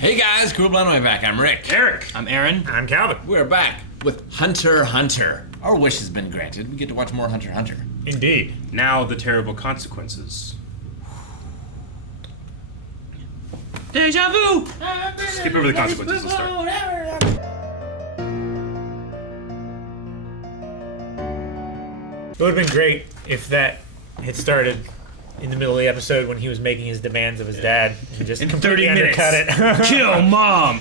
Hey guys, Cool Blown Way back. I'm Rick. Eric. I'm Aaron. I'm Calvin. We're back with Hunter x Hunter. Our wish has been granted. We get to watch more Hunter x Hunter. Indeed. Now the terrible consequences. Deja vu! Skip over the consequences and start. It would have been great if that had started in the middle of the episode when he was making his demands of his dad and just In completely 30 minutes. undercut it. Kill mom!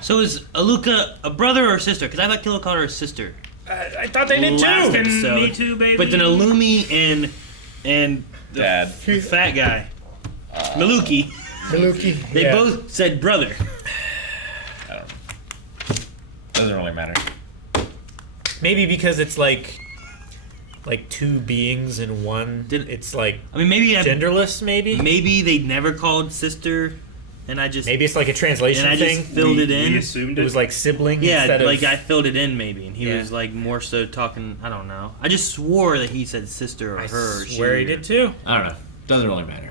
So is Alluka a brother or a sister? Because I thought Kilo called her a sister. I thought they did Last too. episode. Me too, baby. But then Illumi and the Dad. fat guy, Maluki, Maluki. they both said brother. I don't know. Doesn't really matter. Maybe because it's like two beings in one. It's like I mean, maybe genderless. Maybe they never called sister, and I just it's like a translation and I thing. just filled it in. We assumed It was like sibling. Yeah, instead like of, I filled it in maybe, and he Yeah. was like more so talking. I don't know. I just swore that he said sister or I her. Or swear she he or- did too. I don't know. Doesn't really matter.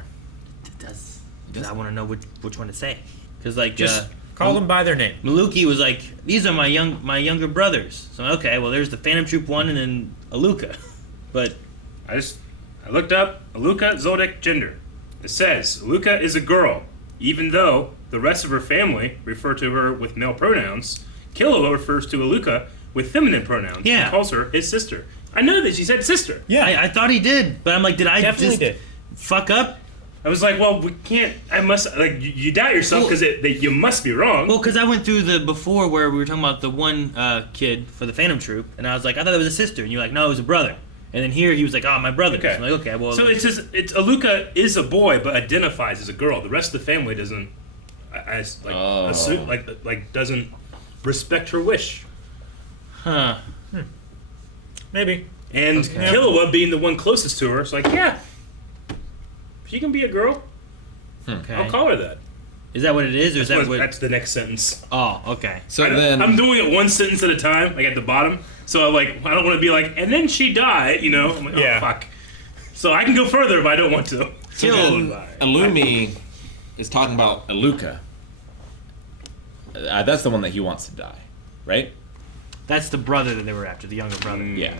It does. 'Cause I want to know which one to say. Because like Just call them by their name. Maluki was like, these are my younger brothers. So okay, well there's the Phantom Troop one and then Alluka, but I looked up Alluka Zodiac gender. It says Alluka is a girl, even though the rest of her family refer to her with male pronouns. Kilo refers to Alluka with feminine pronouns Yeah. and calls her his sister. I know that she said sister. Yeah, I thought he did, but I'm like, did I definitely just did. fuck up? I was like, well, we can't. I must. Like, you doubt yourself because you must be wrong. Well, because I went through the before where we were talking about the one kid for the Phantom Troop, and I was like, I thought it was a sister, and you're like, no, it was a brother. And then here he was like, oh, my brother. Okay. I'm like, okay, well. So it's just Alluka is a boy, but identifies as a girl. The rest of the family doesn't, assume, doesn't respect her wish. Huh. Maybe. And Okay. Killua being the one closest to her, it's like, yeah, she can be a girl. Okay. I'll call her that. Is that what it is, or is that what? That's the next sentence. Oh, okay. So then, I'm doing it one sentence at a time, like at the bottom. So I don't want to be like, and then she died, you know? I'm like, Yeah. oh, fuck. So I can go further, but I don't want to. so then Illumi is talking about Alluka. That's the one that he wants to die, right? That's the brother that they were after, the younger brother. Yeah.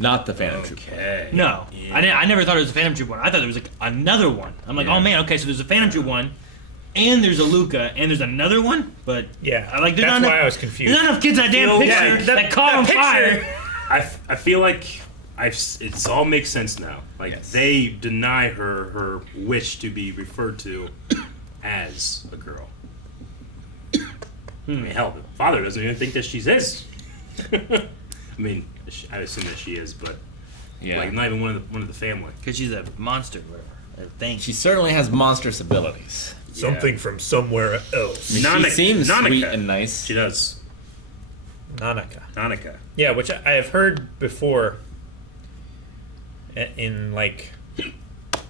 Not the Phantom Troop. Okay. No, Yeah. I never thought it was a Phantom Troop one. I thought there was like another one. I'm like, Yeah. oh man, okay, so there's a Phantom Troop one, and there's a Luca, and there's another one. But Yeah. I like there's That's not why enough, I was confused. There's not enough kids in that damn Feel- picture yeah, that caught on picture- fire. I feel like it's all makes sense now. Like Yes. they deny her wish to be referred to as a girl. I mean, hell, the father doesn't even think that she's his. I mean, I assume that she is, but Yeah. like not even one of the family. Because she's a monster, or a thing. She certainly has monstrous abilities. Something from somewhere else. I mean, Nanaka- she seems Nanaka. sweet and nice. She does. Nanaka. Nanaka. Yeah, which I have heard before in like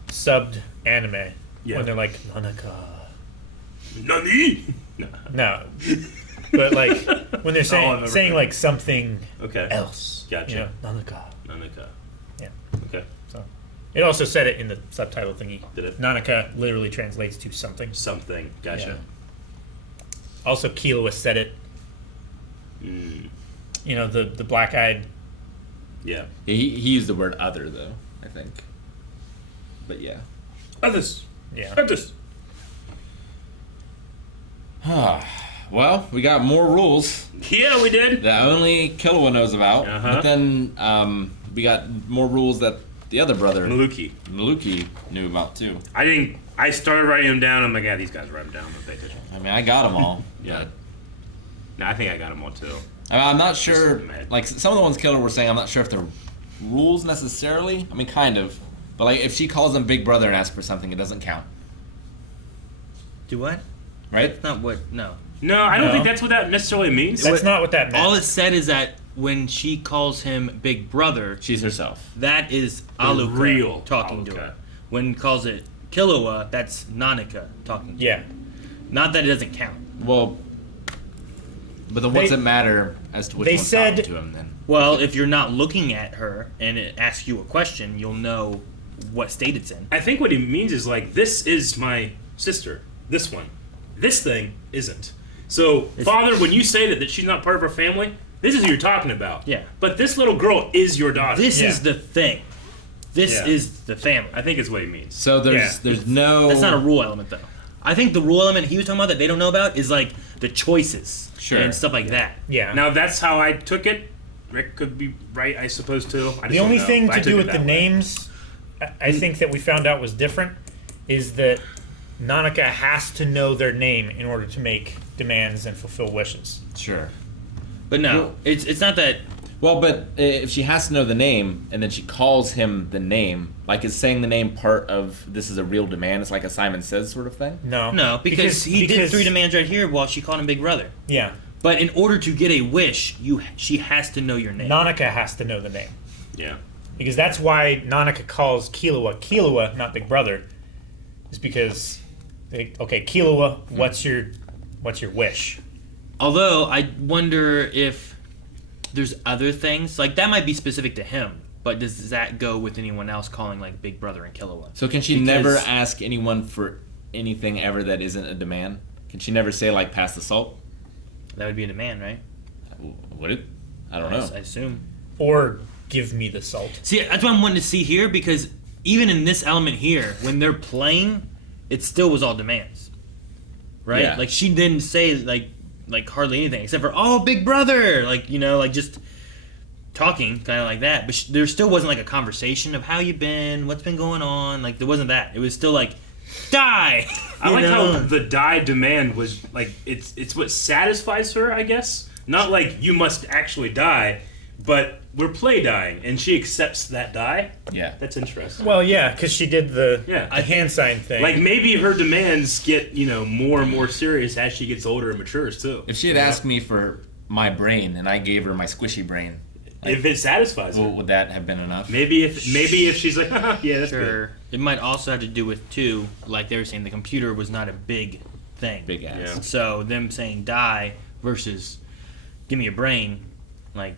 subbed anime Yeah. when they're like Nanaka. Nani? No. No, but like when they're I've saying ever saying heard. like something Okay. else. Gotcha. You know, Nanaka. Nanaka. Yeah. Okay. So it also said it in the subtitle thingy. Did it? Nanaka literally translates to something. Something. Gotcha. Also, Killua said it. Mm. You know, the black-eyed. Yeah. He used the word other, though, I think. But yeah. Others. Yeah. Others. Well, we got more rules Yeah, we did. that only Killua knows about. Uh-huh. But then we got more rules that the other brother, Maluki. Maluki, knew about too. I started writing them down. I'm like, yeah, these guys write them down. Don't pay attention. I mean, I got them all. Yeah. No, I think I got them all too. I'm not sure. mad. Like some of the ones Killer were saying, I'm not sure if they're rules necessarily. I mean, kind of. But like, if she calls him Big Brother and asks for something, it doesn't count, Do what? right? That's not what. No. No, I don't No. think that's what that necessarily means. That's not what that meant. All it said is that when she calls him Big Brother, She's herself. that is The Alluka real talking to Alluka. her. When calls it Killua, that's Nanaka talking to her. Yeah. Not that it doesn't count. Well, but then what's They- it matter as to which they one's said- talking to him then? Well, if you're not looking at her and it asks you a question, you'll know what state it's in. I think what he means is like, this is my sister. This one. This thing isn't. So, Father, when you say that she's not part of our family, this is who you're talking about. Yeah. But this little girl is your daughter. This is the thing. This is the family. I think is what he means. So there's no. That's not a rule element, though. I think the rule element he was talking about that they don't know about is like the choices and stuff like that. Yeah. Now, that's how I took it. Rick could be right, I suppose, too. I just The only don't know, thing but I to took do it with the that way. names, I think that we found out was different, is that Nonica has to know their name in order to make demands and fulfill wishes. Sure. But no, it's not that. Well, but if she has to know the name and then she calls him the name, like is saying the name part of this is a real demand? It's like a Simon Says sort of thing? No, because he did 3 demands right here while she called him Big Brother. Yeah. But in order to get a wish, she has to know your name. Nonica has to know the name. Yeah. Because that's why Nonica calls Killua, not Big Brother, is because, okay, Killua, what's your wish? Although, I wonder if there's other things. Like, that might be specific to him. But does that go with anyone else calling, like, Big Brother and Killua? So can she never ask anyone for anything ever that isn't a demand? Can she never say, like, pass the salt? That would be a demand, right? Would it? I don't know. I assume. Or give me the salt. See, that's what I'm wanting to see here, because even in this element here, when they're playing, it still was all demands. Right? Yeah. Like, she didn't say, like hardly anything, except for, oh, Big Brother! Like, you know, like, just talking, kind of like that. But there still wasn't, like, a conversation of how you been, what's been going on. Like, there wasn't that. It was still, like, die! I like You know? how the die demand was like it's what satisfies her, I guess. Not like you must actually die, but we're play dying, and she accepts that die. Yeah. That's interesting. Well, yeah, because she did the Yeah. hand sign thing. Like maybe her demands get more and more serious as she gets older and matures too. If she had asked me for my brain and I gave her my squishy brain, If it satisfies her, would that have been enough? maybe if she's like, yeah, that's good. Sure. It might also have to do with, too, like they were saying, the computer was not a big thing. Big ass. Yeah. So them saying die versus give me your brain, like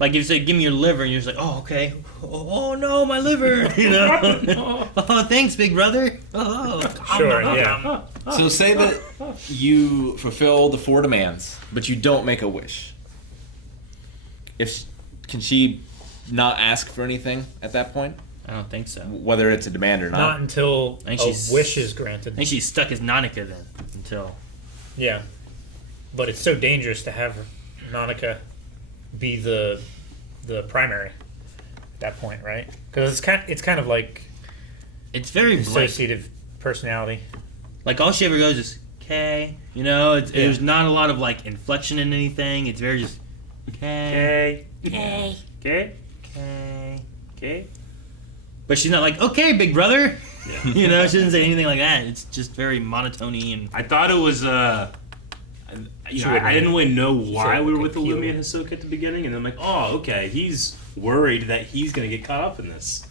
if you say give me your liver, and you're just like, oh, okay. Oh no, my liver. You know? Oh, thanks, Big Brother. Oh. Sure, yeah. So say that you fulfill the 4 demands, but you don't make a wish. Can she not ask for anything at that point? I don't think so. Whether it's a demand or Not not? until I think a she's- wish is I granted. think she's stuck as Nonica then until. Yeah. But it's so dangerous to have Nonica be the primary at that point, right? Because it's kind of like It's very blank. dissociative personality. Like all she ever goes is K. You know, there's not a lot of like inflection in anything. It's very just K. Okay. K. Okay. K. Okay. But she's not like, okay, Big Brother. Yeah. You know, she doesn't say anything like that. It's just very monotony and. I thought it was I didn't really know why said, we were okay, with Kilo. Illumi and Hisoka at the beginning, and I'm like, oh, okay, he's worried that he's gonna get caught up in this.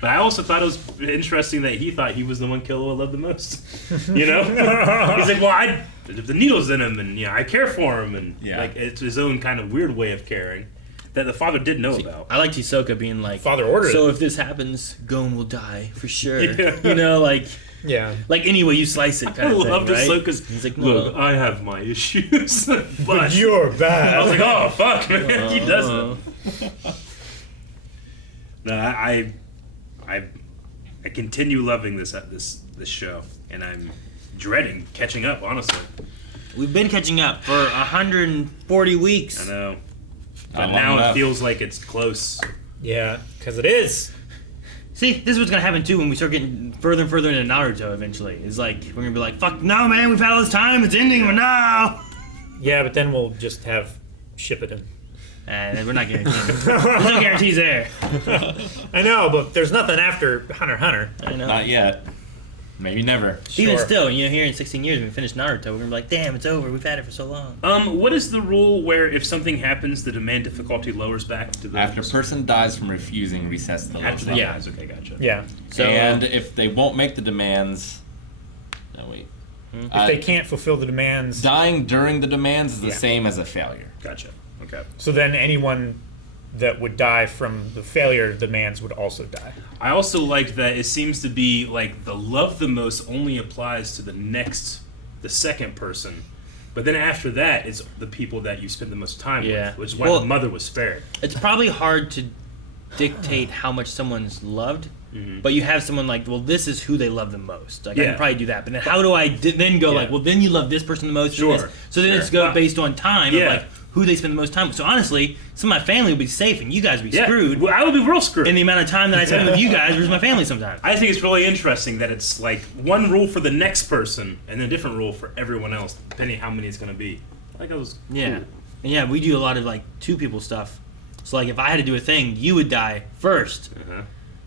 But I also thought it was interesting that he thought he was the one Killua loved the most. You know, he's like, well, the needle's in him, and I care for him, and like it's his own kind of weird way of caring that the father did know about. I liked Hisoka being like, Father ordered so it. if this happens, Gon will die for sure. Yeah. You know, like Yeah. any way you slice it, I kind of love thing, right? Hisoka's. He's like, Look, no. I have my issues, But but you're I bad. was like, oh fuck, man, he doesn't. Uh, No, I continue loving this show, and I'm dreading catching up. Honestly, We've been catching up for 140 weeks. I know, but long now enough. it feels like it's close. Yeah, because it is. See, this is what's gonna happen too when we start getting further and further into Naruto. Eventually, it's like we're gonna be like, "Fuck no, man! We've had all this time. It's ending now." Yeah, but then we'll just have Shippuden. And we're not guaranteed. There's no guarantees there. I know, but there's nothing after Hunter x Hunter. I know. Not yet. Maybe never. Even Sure. still, here in 16 years when we finish Naruto, we're gonna be like, "Damn, it's over. We've had it for so long." What is the rule where if something happens, the demand difficulty lowers back to the After a person dies from refusing, resets the after lowest the level. Yeah. dies? Okay, gotcha. Yeah. So, And if they won't make the demands, no wait. If they can't fulfill the demands, Dying during the demands is the Yeah. same as a failure. Gotcha. Okay. so then anyone that would die from the failure demands would also die. I also like that it seems to be like the love the most only applies to the second person. But then after that, it's the people that you spend the most time with, which is why the mother was spared. It's probably hard to dictate how much someone's loved, but you have someone like, well, this is who they love the most. Like, I can probably do that. But then how do I then go like, well, then you love this person the most? Sure. And this? So then it's go based on time of like who they spend the most time with. So honestly, some of my family would be safe and you guys would be screwed. Well, I would be real screwed. In the amount of time that I spend with you guys versus my family sometimes. I think it's really interesting that it's like one rule for the next person and a different rule for everyone else, depending how many it's going to be. I think that was cool. And yeah, we do a lot of like two people stuff. So like if I had to do a thing, you would die first.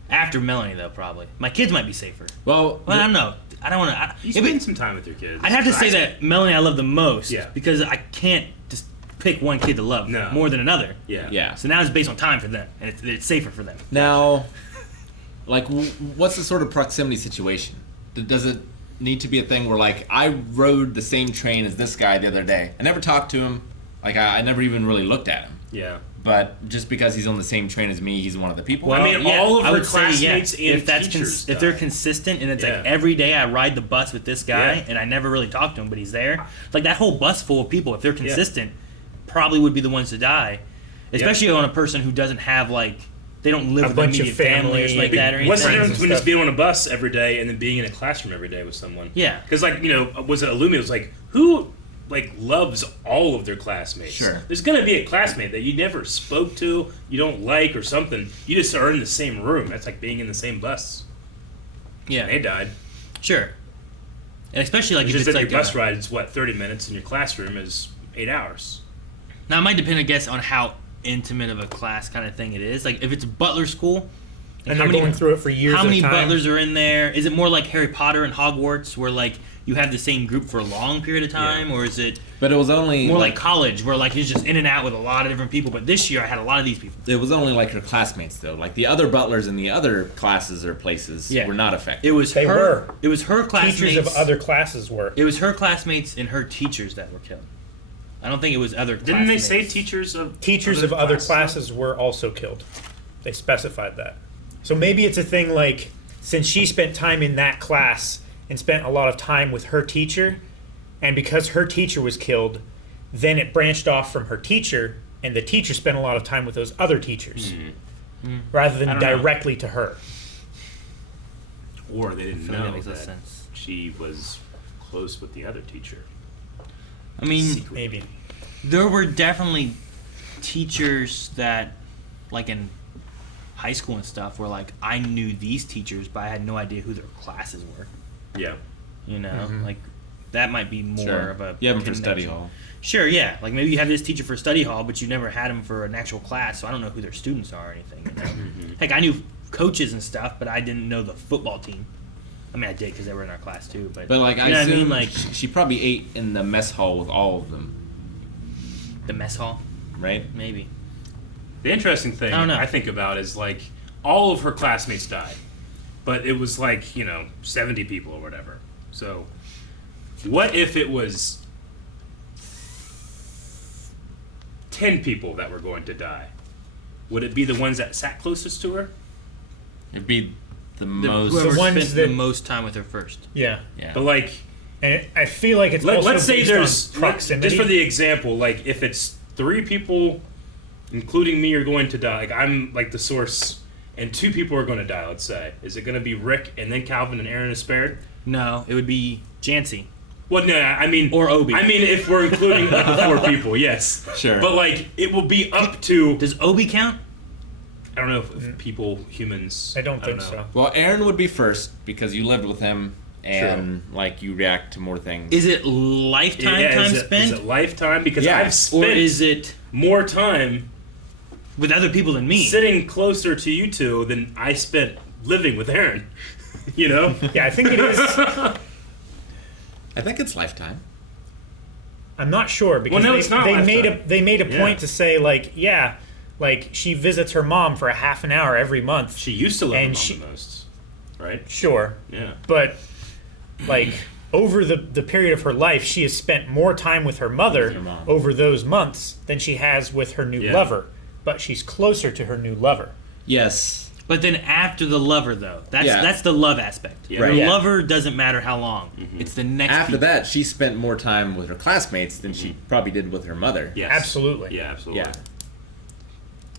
After Melanie, though, probably. My kids might be safer. Well, I don't know. I don't want to. You spend some time with your kids. I'd have to say that Melanie I love the most. Yeah. Because I can't just pick one kid to love more than another. Yeah. So now it's based on time for them, and it's safer for them. Now, like, what's the sort of proximity situation? Does it need to be a thing where, like, I rode the same train as this guy the other day? I never talked to him. Like, I never even really looked at him. Yeah. But just because he's on the same train as me, he's one of the people. Well, I mean, all of I her would say, classmates and if that's teachers if they're consistent and it's like every day I ride the bus with this guy and I never really talk to him, but he's there. Like that whole bus full of people, if they're consistent, probably would be the ones to die. Especially on a person who doesn't have like they don't live A with bunch of immediate families like that or anything. What's the difference between just being on a bus every day and then being in a classroom every day with someone? Yeah. Because like was it Alluka? It was like who like loves all of their classmates. Sure. There's gonna be a classmate that you never spoke to, you don't like or something. You just are in the same room. That's like being in the same bus. Yeah. They died. Sure. And especially like It's if just it's that like your bus ride is 30 minutes and your classroom is 8 hours. Now it might depend, I guess, on how intimate of a class kind of thing it is. Like if it's Butler school, And they're going through it for years how at a many time. butlers are in there? Is it more like Harry Potter and Hogwarts, where like you have the same group for a long period of time, or is it But it was only more like college, where like you're just in and out with a lot of different people? But this year I had a lot of these people. It was only like her classmates though. Like the other butlers in the other classes or places were not affected. It was They her. were. It was her classmates. Teachers of other classes were. It was her classmates and her teachers that were killed. I don't think it was other. Didn't they say classmates. teachers of Other classes were also killed. They specified that. So maybe it's a thing like, since she spent time in that class and spent a lot of time with her teacher, and because her teacher was killed, then it branched off from her teacher, and the teacher spent a lot of time with those other teachers, rather I than don't know. directly to her. Or they didn't I feel like that know makes that sense. she was close with the other teacher. I mean, Secret. Maybe. there were definitely teachers that, like in high school and stuff, where like I knew these teachers, but I had no idea who their classes were. Yeah. You know, like that might be more of a. You have them for study connection. hall. Sure, yeah. Like maybe you have this teacher for study hall, but you never had them for an actual class, so I don't know who their students are or anything. You know? Heck, I knew coaches and stuff, but I didn't know the football team. I mean, I did because they were in our class too. But But like you I know what assume, I mean, like she probably ate in the mess hall with all of them, the mess hall, right? maybe. The interesting thing I don't know. I think about is like all of her classmates died, but it was like 70 people or whatever. So, what if it was 10 people that were going to die? Would it be the ones that sat closest to her? It'd be the most. Whoever The ones spent that- the most time with her first. Yeah. Yeah. But like, And I feel like it's also let's say based there's on proximity. just for the example, like if it's 3 people, including me, are going to die. Like I'm like the source, and 2 people are going to die. Let's say, is it going to be Rick and then Calvin and Aaron is spared? No, it would be Jancy. Well, no, I mean, Or Obi. I mean, if we're including the 4 people, yes, Sure. But like, it will be up to Does Obi count? I don't know if people, humans. I don't think know. so. Well, Aaron would be first because you lived with him and like you react to more things. Is it lifetime Yeah, time is it, spent? Is it lifetime? Because Yeah. I've Or spent is it more time with other people than me? sitting closer to you 2 than I spent living with Aaron. You know? Yeah, I think it is. I think it's lifetime. I'm not sure because Well, no, it's not they made a lifetime. they made a Yeah. point to say like she visits her mom for a half an hour every month. She used to love And her mom she- the most, right? Sure, Yeah. but like over the period of her life, she has spent more time with her mother With her mom. over those months than she has with her new Yeah. lover, but she's closer to her new lover. Yes. But then after the lover, though, that's the love aspect. Yeah. Your Right. Yeah. lover doesn't matter how long. It's the next. After people. that, she spent more time with her classmates than she probably did with her mother. Yes. Absolutely. Yeah, absolutely. Yeah.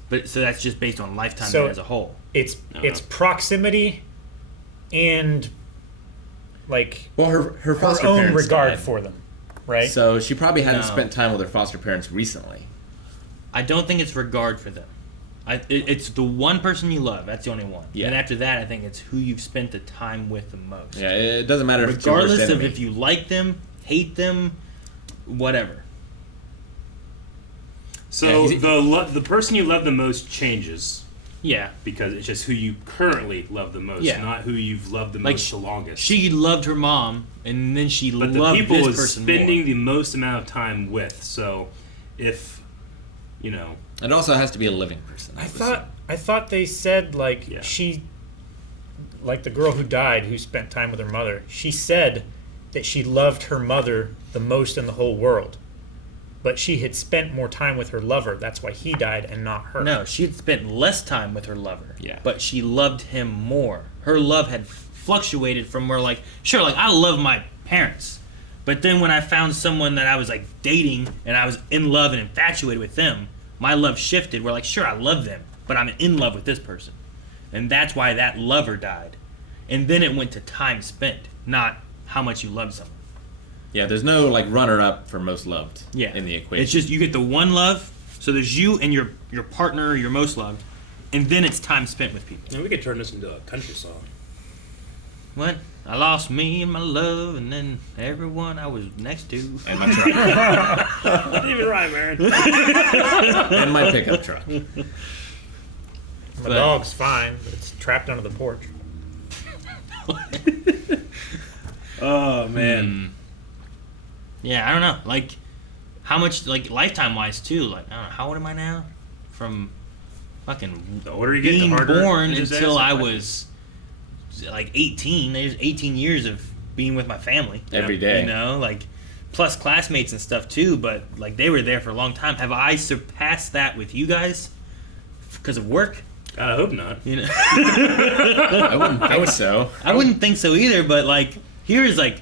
But so that's just based on lifetime So- as a whole. It's Uh-huh. it's proximity and like Well, her her foster own parents regard died. for them, right? So she probably hadn't No. spent time with her foster parents recently. I don't think it's regard for them. It's the one person you love. That's the only one. Yeah. And after that, I think it's who you've spent the time with the most. Yeah, it doesn't matter if it's your worst Regardless of enemy. if you like them, hate them, whatever. So Yeah, the person you love the most changes Yeah. because it's just who you currently love the most, Yeah. not who you've loved the Like most the longest. She loved her mom, and then she but the loved people this is person spending more. the most amount of time with. So, if you know, It also has to be a living person. I thought they said like Yeah. she, like the girl who died who spent time with her mother. She said that she loved her mother the most in the whole world, but she had spent more time with her lover. That's why he died and not her. No, she had spent less time with her lover. Yeah. But she loved him more. Her love had fluctuated from where, like, sure, like, I love my parents. But then when I found someone that I was, like, dating and I was in love and infatuated with them, my love shifted. Where, like, sure, I love them, but I'm in love with this person. And that's why that lover died. And then it went to time spent, not how much you loved someone. Yeah, there's no like runner-up for most loved Yeah. in the equation. It's just you get the one love, so there's you and your partner, your most loved, and then it's time spent with people. we could turn this into a country song. What? I lost me and my love, and then everyone I was next to. and my truck. Not even rhyme, Aaron. And my pickup truck. My But- dog's fine, but it's trapped under the porch. Oh man. Yeah, I don't know. Like, how much, like, lifetime wise, too. Like, I don't know. How old am I now? From fucking The older you get, the being harder born it is to until answer I questions. was, like, 18. There's 18 years of being with my family. Every day. You know, like, plus classmates and stuff, too. But, like, they were there for a long time. Have I surpassed that with you guys because of work? God, I hope not. You know? I wouldn't think so. I wouldn't think so either, but, like, here is, like,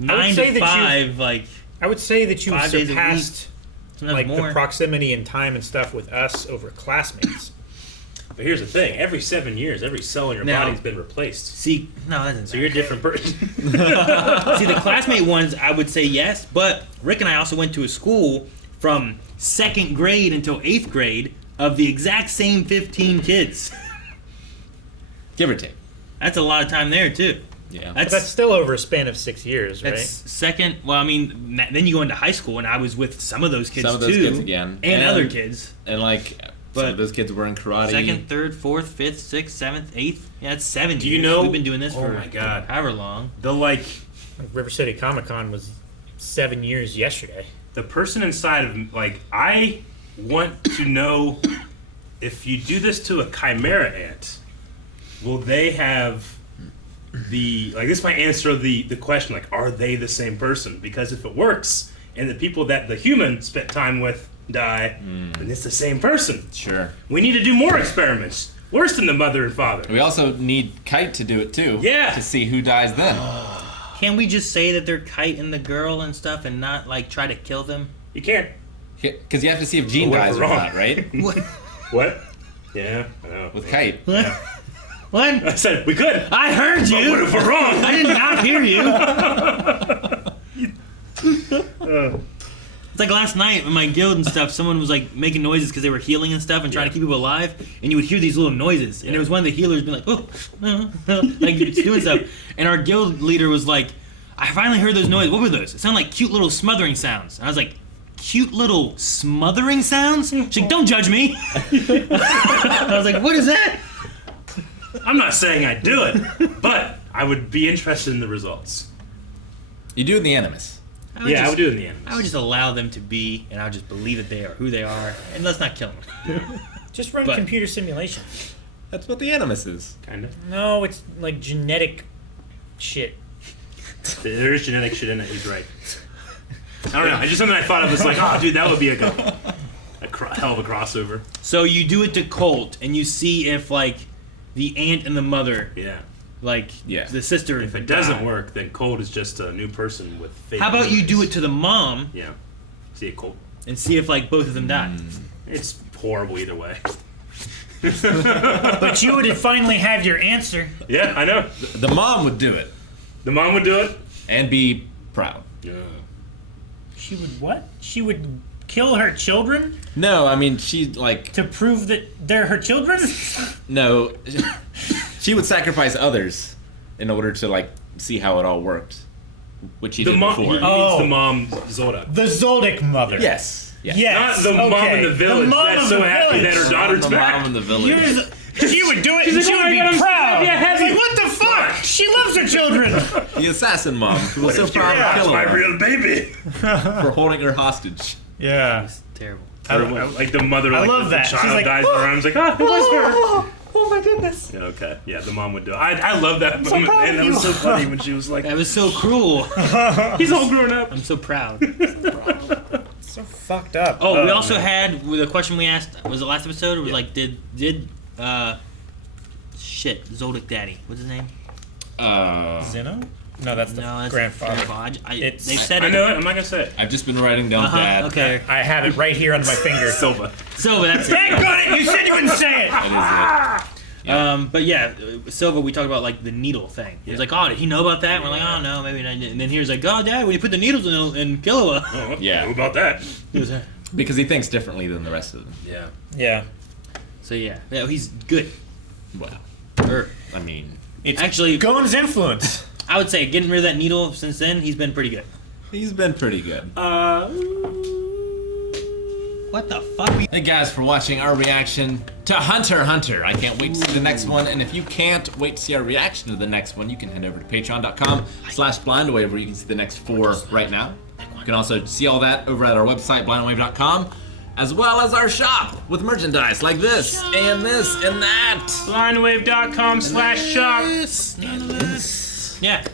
9 say to that 5, like, I would say that you 5 days a week. surpassed sometimes like more. the proximity and time and stuff with us over classmates. But here's the thing: every 7 years, every cell in your Now- body's been replaced. See, no, that doesn't So you're a different person. See, the classmate ones, I would say yes, but Rick and I also went to a school from 2nd grade until 8th grade of the exact same 15 kids. Give or take. That's a lot of time there, too. Yeah. But that's still over a span of 6 years, right? That's second. Well, I mean, then you go into high school, and I was with some of those kids Some of those too, kids again. and other kids. And like some But of those kids were in karate. Second, third, fourth, fifth, sixth, seventh, eighth. Yeah, it's 7 Do years. you know- We've been doing this Oh for my God. however long. The like River City Comic Con was 7 years yesterday. the person inside of like I want to know if you do this to a chimera ant, will they have the like this might answer the question like are they the same person? Because if it works and the people that the human spent time with die, then it's the same person. Sure. We need to do more experiments. Worse than the mother and father. We also need Kite to do it too. Yeah. To see who dies then. Can't we just say that they're Kite and the girl and stuff, and not like try to kill them? You can't. Because you have to see if Gene What if dies or we're wrong? not, right? What? What? Yeah, I know. With Kite. What? What? I said we could. I heard But what you. if we're wrong? I did not hear you. It's like last night in my guild and stuff, someone was like making noises because they were healing and stuff and trying to keep people alive, and you would hear these little noises, and there was one of the healers being like, oh, like it's doing stuff, and our guild leader was like, I finally heard those noises. What were those? It sounded like cute little smothering sounds. And I was like, cute little smothering sounds? She's like, don't judge me. I was like, what is that? I'm not saying I'd do it, but I would be interested in the results. You do it in the Animus. I would do it in the end. I would just allow them to be, and I would just believe that they are who they are, and let's not kill them. Just run But- computer simulation. That's what the Animus is. Kind of. No, it's like genetic shit. There is genetic shit in it. He's right. I don't know. I just something I thought of was like, oh, dude, that would be a good. A cry. hell of a crossover. So you do it to Colt, and you see if like the aunt and the mother, Yeah. like Yeah. the sister. If it doesn't die. work, then Colt is just a new person with fake How about you memories. do it to the mom Yeah. See it, Colt. and see if like both of them die? It's horrible either way. But you would finally have your answer. Yeah, I know. The mom would do it The mom would do it. and be proud. Yeah. She would what? She would kill her children No, I mean she like to prove that they're her children? no. She would sacrifice others in order to like see how it all worked, which she The did mom. He before. needs Oh. the mom Zoldyck. The Zoldyck mother. Yes. Yes. Yes. Not the mom okay. in the village. The mom That's of so the happy village. that her daughter's the back. mom in the village. She would do it and like, she "Oh would my be God, I'm so proud. happy I have It's like, you." what the fuck? She loves her children. The assassin mom who was so That's proud to kill my her real baby. for holding her hostage. Yeah. It's terrible. Like the mother, I like love the that. She's child like, dies in her arms, like, ah, it was her. Oh my goodness. Yeah, okay. Yeah, the mom would do it. I love that moment, proud man. of That you. was so funny when she was like, That was so cruel. he's all grown up. I'm so proud. So fucked up. Oh, we Oh, also man. had with a question we asked. Was it last episode? It was like, did Zoldyck Daddy? What's his name? Zeno? No, that's the No, that's grandfather. They It's- said I it. know it. I'm not gonna say it. I've just been writing down dad. Okay. I have it right here on my finger. Silva. So that's it. Hey, got it! You said you wouldn't say it! That But yeah, Silva, we talked about like the needle thing. He was like, "Oh, did he know about that?" And we're like, "Oh no, maybe not." And then he was like, "Oh, Dad, when you put the needles in Killua." Oh, Yeah. How about that? He was, is it. Because he thinks differently than the rest of them. Yeah. Yeah. so yeah, he's good. Well, Or, I mean, It's actually, Gon's influence. I would say getting rid of that needle since then, he's been pretty good. he's been pretty good. What the fuck? Hey guys, for watching our reaction to Hunter x Hunter. I can't wait to see the next one, and if you can't wait to see our reaction to the next one, you can head over to patreon.com/blindwave where you can see the next 4 right now. You can also see all that over at our website, blindwave.com, as well as our shop with merchandise like this and this and that. Blindwave.com/shop. Yeah.